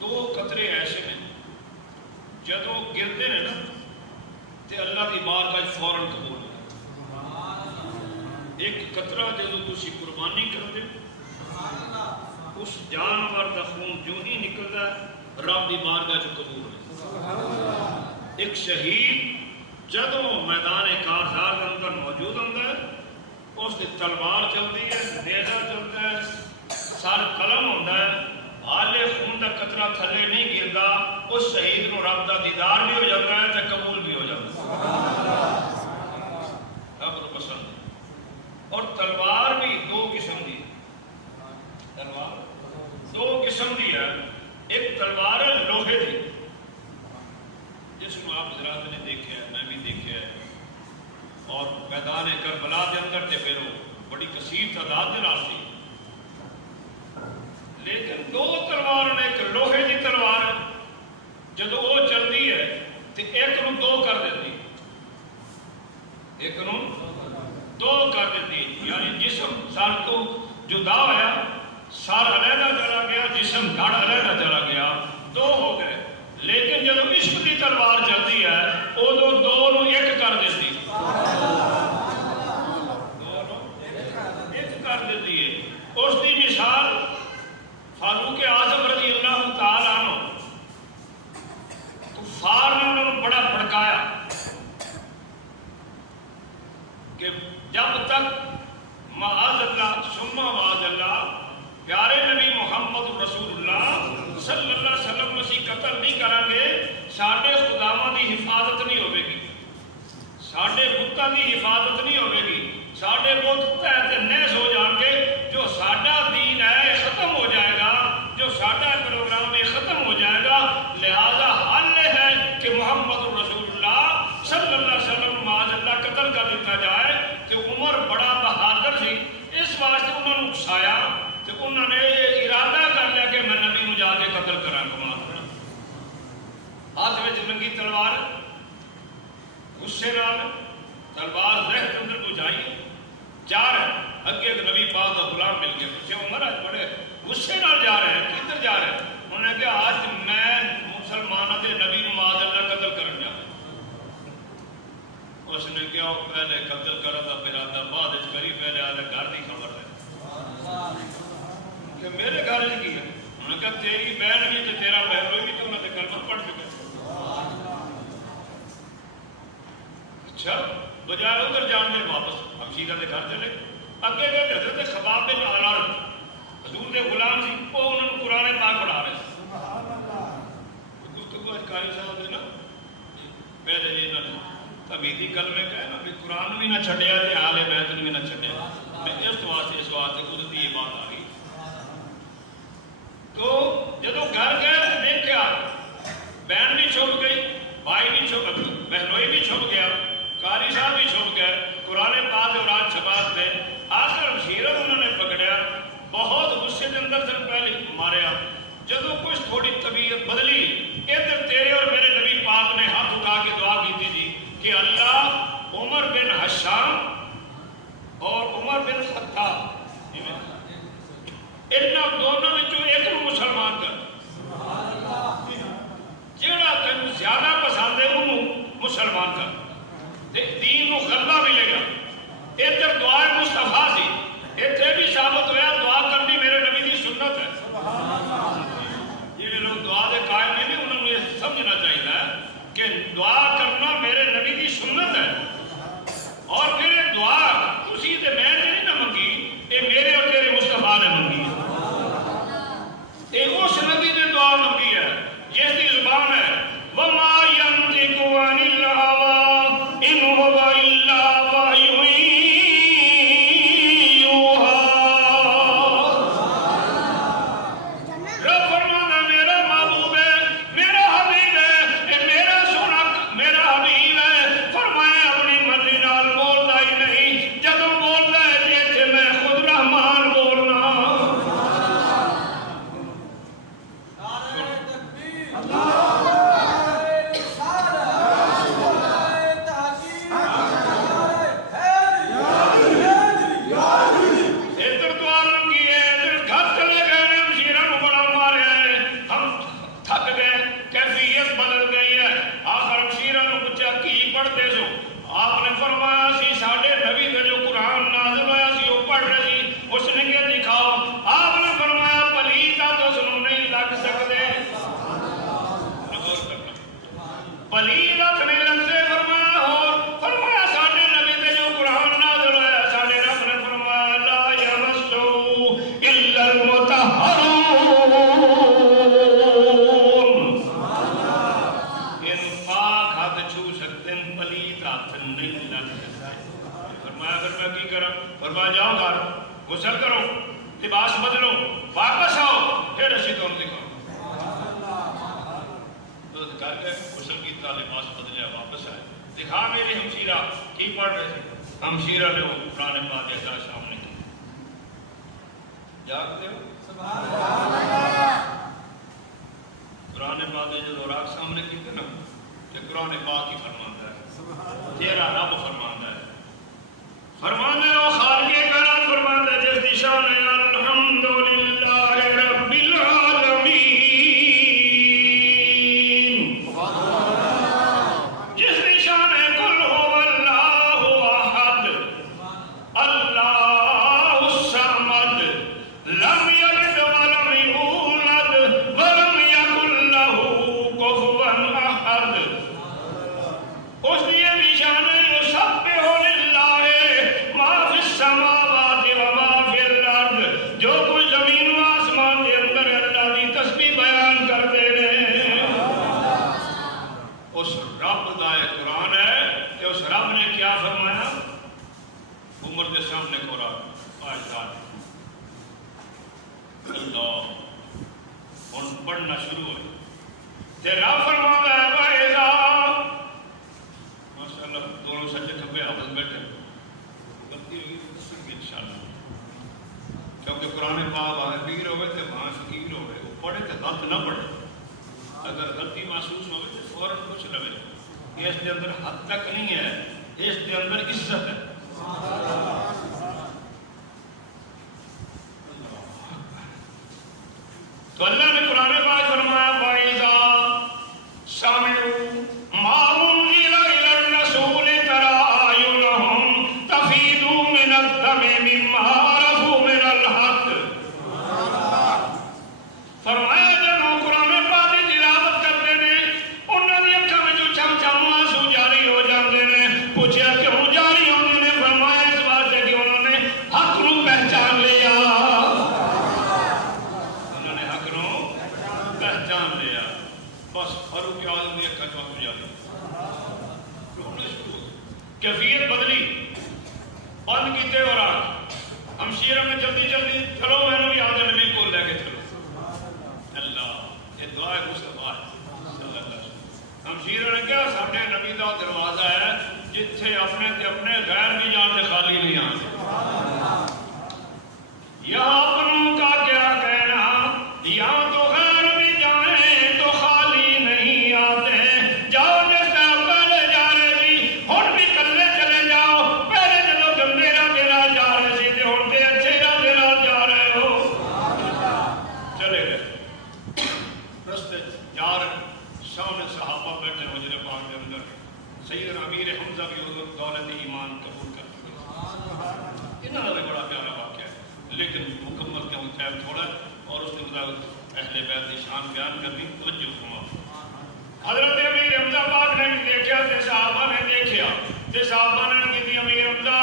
دو قطرے ایسے ہیں جدو گرتے ہیں نا تو اللہ کی بارگاہ فوراً قبول ہے. ایک قطرہ جدو تسی قربانی کرتے اس جانور کا خون جو ہی نکلتا ہے رب کی بارگاہ چ قبول ہے. ایک شہید جدو میدان کارزار کے اندر موجود ہوتا ہے اس کی تلوار چلتی ہے نیزہ چلتا ہے سر قلم ہوتا ہے حالے خون کا قطرہ تھلے نہیں گرتا اس شہید کو رب کا دیدار بھی ہو جاتا ہے تو قبول بھی ہو جاتا ہے. رب کو پسند ہے. اور تلوار بھی دو قسم کی تلوار دو قسم کی ہے. ایک تلوار ہے لوہے کی جس کو آپ حضرات نے دیکھا ہے میں بھی دیکھا ہے اور میدان کربلا کے اندر تے پھر بڑی کثیر تعداد کے نال سی. لیکن دو تلوار نے ایک لوہے کی تلوار ہے جدو وہ چلتی ہے تو ایک نو دو کر دیتی ایک نو دو کر دیتی یعنی جسم سر تو جدا ہوا سر علیحدہ چلا گیا جسم دھڑ علیحدہ چلا گیا دو ہو گئے. لیکن جب عشق کی تلوار چلتی ہے ادو دو نو ایک کر دیتی ایک کر دیتی ہے. اس کی مثال فاروق اعظم رضی اللہ تعالیٰ عنہ کفار نے انہوں نے بڑا بھڑکایا کہ جب تک معاذ اللہ ثم معاذ اللہ پیارے نبی محمد رسول اللہ صلی اللہ علیہ وسلم مسیح قتل نہیں کریں گے ساڈے خداواں دی حفاظت نہیں ہوے گی ساڈے بتاں دی حفاظت نہیں ہوے گی ساڈے بت تحت نیز ہو جان گے. جو ساڈا دین ہے ختم ہو جائے گا جو ساڈا پروگرام ہے ختم ہو جائے گا. لہذا حل ہے کہ محمد رسول اللہ صلی اللہ علیہ وسلم معاذ اللہ قتل کر دیتا جائے. کہ عمر بڑا بہادر سی اس واسطے انہوں نے اکسایا تو انہوں نے ارادہ کر لیا کہ میں نبی نو جا کے قتل کراں گا. ہاتھ میں ننگی تلوار غصے نال تلوار درخت اندر کو جائی جا رہے ہیں اگے ایک نبی پاک کا غلام مل گیا پوچھے عمر آج بڑے غصے نال جا رہے ہیں کدھر جا رہے ہیں. انہوں نے کہا آج میں مسلمانوں کے نبی نو معاذ اللہ قتل کرن جا. اس نے کہا پہلے قتل کرا تھا پھر آتا بعد کری پہلے آدھے گھر نہیں خبر ہے کہ میرے گھر کی ہے. انہوں نے کہا تیری بہن بھی تو تیرا بہن بھی تو انہوں نے کلمہ پڑھ چکے. اچھا بجائے ادھر جان میں واپس ہم سیدھا کے گھر چلے. اگے گئے حضرت خباب بن ارارت حضور کے غلام سی وہ انہوں نے قرآن پاک پڑھا رہے گفتگو آج قاری صاحب نے نا پہلے جی انہوں نے تمیدی کلمے کہے نا بھی قرآن بھی نہ چھڈیا تے آل بیت بھی نہ چھڈیا. میں اس واسطے قدرتی یہ بات آ گئی. تو جدو گھر گئے تو دیکھا بہن بھی چھپ گئی بھائی بھی چھپ بہنوئی بھی چھپ گیا قاری صاحب بھی چھپ گئے قرآن پاک اور رات چھپاس تھے. آخر سیرت انہوں نے پکڑیا بہت غصے کے اندر سے پہلے ماریا. جدو کچھ تھوڑی طبیعت بدلی ادھر تیرے اور میرے نبی پاک نے ہاتھ اٹھا کے دعا کی تھی کہ اللہ عمر بن حشام اور عمر بن خطاب انہاں دونوں وچوں ایک نو مسلمان کر جیڑا تینوں زیادہ پسند ہے انہوں مسلمان کر دین نو غلبہ ملے گا. ادھر دعا مصطفیٰ سی اتنے بھی ثابت ہوا دعا کرنی میرے نبی کی سنت ہے. یہ لوگ دعا دے قائم نہیں انہوں نے یہ سمجھنا چاہیے کہ دعا کرنا میرے نبی کی سنت ہے. اور پھر یہ دعا اسی تے میں نے نہیں نہ منگی یہ میرے اور تیرے مصطفیٰ نے منگی. تھک گئے، کیفیت بدل گئی ہے. آخر مشیرہ نے پوچھا کی پڑھتے سو؟ آپ نے فرمایا سی ساڈے نبی کا جو قرآن نازل ہوا سی وہ پڑھ رہے سی. اس نے کیا دکھاؤ؟ آپ نے فرمایا پلیتا تو سنو نہیں لگ سکتے. پلیت ہاتھ نہیں لگ سے فرمایا اور فرمایا ساڈے نبی کا جو قرآن نازل ہوا ساڈے رب نے فرمایا لا یمسو الا المطہرون. ان پاک ہاتھ چھو سکتے ہیں، پلیت ہاتھ نہیں لگ سکتے. فرمایا پھر میں کی کروں؟ فرمایا جاؤ گھر غسل کرو، لباس بدلو، واپس آؤ، پھر اسی تم دکھاؤ. کر کے غسل کیتا، لباس بدلیا، واپس آئے. دکھا میری ہمشیرہ کی پڑھ رہے تھے. ہمشیرہ نے وہ قرآن پاک دیتا سامنے کی. جاگتے ہو؟ قرآن پاک جو دوراک سامنے کی تھے نا کہ قرآن پاک ہی فرماتا ہے، تیرا رب فرماتا ہے. فرمانے وہ خالق کائنات فرماتا ہے جس کی شان ہے الحمدللہ رب العالمین. جس کی شان ہے قل هو اللہ احد اللہ الصمد لم یلد ولم یولد ولم یکن له کفوا احد. اس کی یہ شان ہے یسبح للہ ما فی السماوات وما فی الارض. جو کچھ زمین و آسمان کے اندر اللہ کی تسبیح بیان کرتے ہیں. اس رب کا قرآن ہے کہ اس رب نے کیا فرمایا؟ عمر کے سامنے قرآن آیات اللہ ان پڑھنا شروع ہوئے. تیرا فرمانا ہے وَإِذَا ماشاءاللہ دونوں سچے کھپے حافظ بیٹھے غلطی ہوگی تو انشاءاللہ، کیونکہ قرآن پاک وہاں پیر ہوئے تھے وہاں فقیر ہوئے. وہ پڑھے تو غلط نہ پڑھے، اگر غلطی محسوس ہوئے تو فوراً کچھ نہ ملے. اس کے اندر حد تک نہیں ہے، اس کے اندر عزت ہے. تو اللہ نے قرآن پاک فرمایا وَإِذَا سَمِعُوا مَا أُنزِلَ إِلَى الرَّسُولِ تَرَىٰ أَعْيُنَهُمْ تَفِيضُ مِنَ الدَّمِ مِمَّا عَرَفُوا مِنَ الْحَقِّ. فرمایا جب ہم قرآن پاک کی تلاوت کرتے ہیں انہوں نے اکھاں وچوں چم چم آنسو جاری ہو جاندے نے. پوچھا کیوں جاری ہوندے نے؟ فرمایا اس واسطے کہ انہوں نے حق نو پہچان لیا. انہوں نے حق نو پہچان لیا. بس فاروق اعظم نے اکھاں چوں آنسو جاری رونا شروع ہو گئے. کیفیت بدلی، بند کیتے اور ہمشیرہ میں جلدی جلدی چلو میں نے بھی آدھے نبی کو لے کے چلو. اللہ یہ دعا ہے مصطفیٰ صلی اللہ علیہ وسلم. ہمشیرہ نے کیا ساڈے نبی کا دروازہ ہے جتھے اپنے تے اپنے غیر بھی جانتے خالی نہیں آتے. یہاں اپنوں کا کیا کہنا، یہاں تو غیر بھی جائیں تو خالی نہیں آتے. جاؤ جس طرح پہلے جا رہے تھی ہن بھی کلے چلے جاؤ. پہلے جدو گندے راہ دے نال جا رہے سی تے ہن تے اچھے راہ دے نال جا رہے ہو. چلے گئے رستے جا رہے، سامنے صحابہ بیٹھے حجرے پاک کے اندر. سیدنا امیر حمزہ بھی حضور دولت ایمان قبول کر چکے. انہوں نے بڑا پیارا واقعہ ہے لیکن مکمل کیوں ٹائم تھوڑا ہے اور اس کے مطابق اہل بیت کی شان بیان کرنی. توجہ فرماؤ. حضرت امیر حمزہ پاک نے بھی دیکھا تے صحابہ نے دیکھا تے صحابہ نے کہتی امیر حمزہ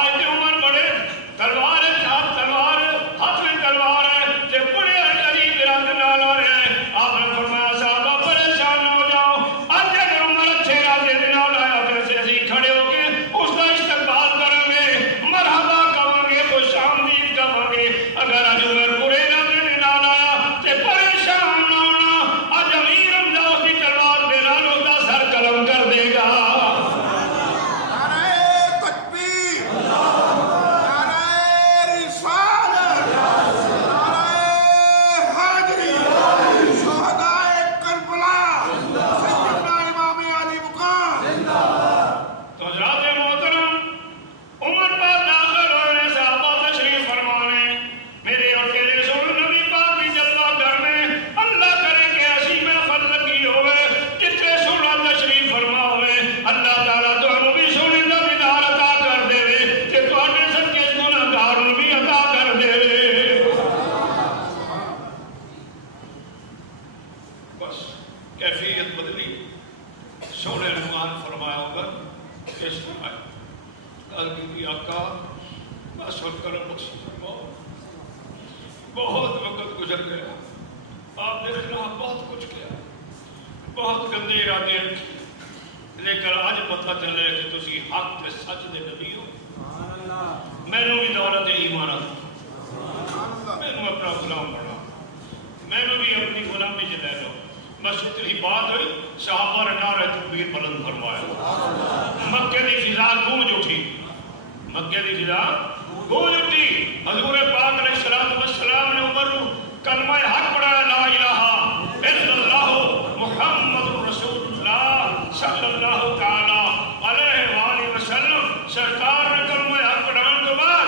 آج تے عمر بڑے تلوار ہے، ساتھ تلوار ہاتھ میں تلوار ہے تے بڑے قریب رات نال آ رہے ہیں. آپ نے فرمایا صحابہ پریشان ہو جاؤ، آج اگر عمر اچھے راتے دے نال آیا تو اسے اسی کھڑے ہو کے اس کا استقبال کریں گے، مرحبا کہیں گے، خوش آمدید کہیں گے. اگر اج عمر برے راتے دے نال آیا تے پریشان نہ ہونا، اج امیر حمزہ اس کی تلوار دے نال اس کا سر قلم کر دے گا. نعرہ تکبیر، نعرہ کیفیت بدلی. سونے نے مان فرمایا ہوگا اس طرح کی آقا بس اور کرم بخش فرماؤ. بہت وقت گزر گیا, آپ دیکھنا بہت کچھ کیا, بہت گندے ارادے رکھے, لیکن آج پتہ چلے کہ تسی حق تے سچ دے نبی ہو. مینوں بھی دولت ایمان آتا, مینوں اپنا غلام بنا, مینوں بھی اپنی غلامی چ لے لو. بس اتنی بات ہوئی, صحابہ نے نعرہ تکبیر بلند فرمایا. مکے کی فضا گونج اٹھی, مکے کی فضا گونج اٹھی. حضور پاک علیہ الصلوۃ والسلام نے عمر کو کلمہ حق پڑھایا, لا الہ الا اللہ محمد رسول اللہ صلی اللہ تعالی علیہ وآلہ وسلم. سرکار نے کلمہ حق پڑھانے کے بعد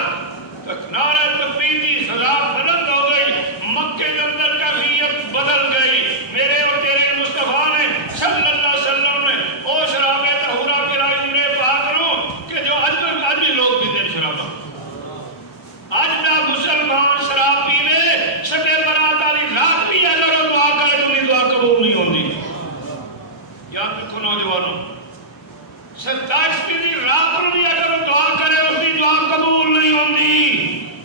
نعرہ تکبیر کی فضا بلند ہو گئی. مکے کے اندر کیفیت بدل گئی. میرے اور تیرے مصطفیٰ نے صلی اللہ علیہ وسلم نے او شراب طہورا کے راجورے پاک نو کہ جو آج بھی لوگ پیتے شرابا, آج دا مسلمان شراب پیوے چھٹے برات والی رات بھی اگر وہ دعا کرے تو دعا قبول نہیں ہوتی. یاد رکھو نوجوانوں, 27 رات کو بھی اگر وہ دعا کرے اس کی دعا قبول نہیں ہوتی.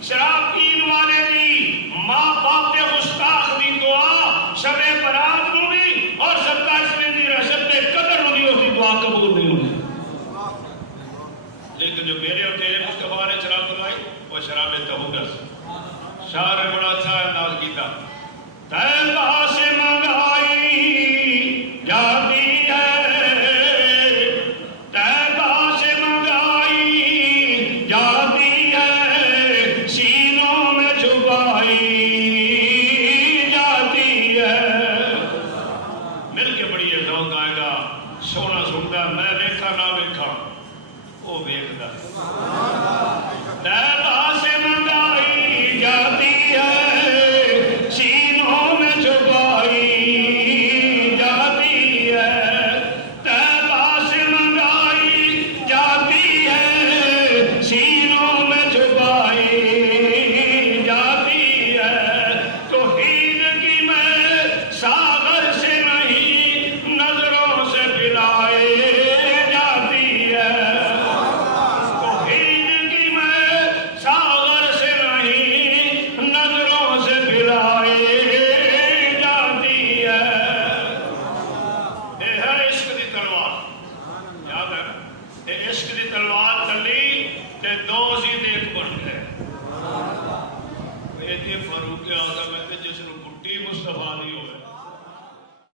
شراب پین والے بھی ماں باپ کے گستاخ دی دعا شب برات کو بھی اور 27 دی رشد میں قدر ہوگی اس کی دعا قبول نہیں ہوگی. لیکن جو میرے اور تیرے مصطفیٰ نے شراب بنائی وہ شراب طہورا سے. شاعر نے بڑا اچھا انداز کیتا, طیبہ سے منگائی جاتی ہے, طیبہ سے منگائی جاتی ہے, سینوں میں چھپائی جاتی ہے. مل کے بڑی یہ ذوق آئے گا. سونا سنتا میں دیکھا نہ دیکھا وہ ویکھدا. طیبہ سے منگائی جاتی ہے, سینوں میں چھپائی جاتی ہے. طیبہ سے منگائی جاتی ہے, سینوں میں چھپائی جاتی ہے. توحید کی میں ساغر سے نہیں نظروں سے پلائے جاتی ہے. توحید کی میں ساغر سے نہیں نظروں سے پلائے جاتی ہے. یہ ہے عشق دی تلوار. یاد ہے نا, یہ عشق دی تلوار چلی تے دو زید ایک بن گئے. یہ فاروق اعظم ہے جس نے بڈی مصطفیٰ دی ہوئے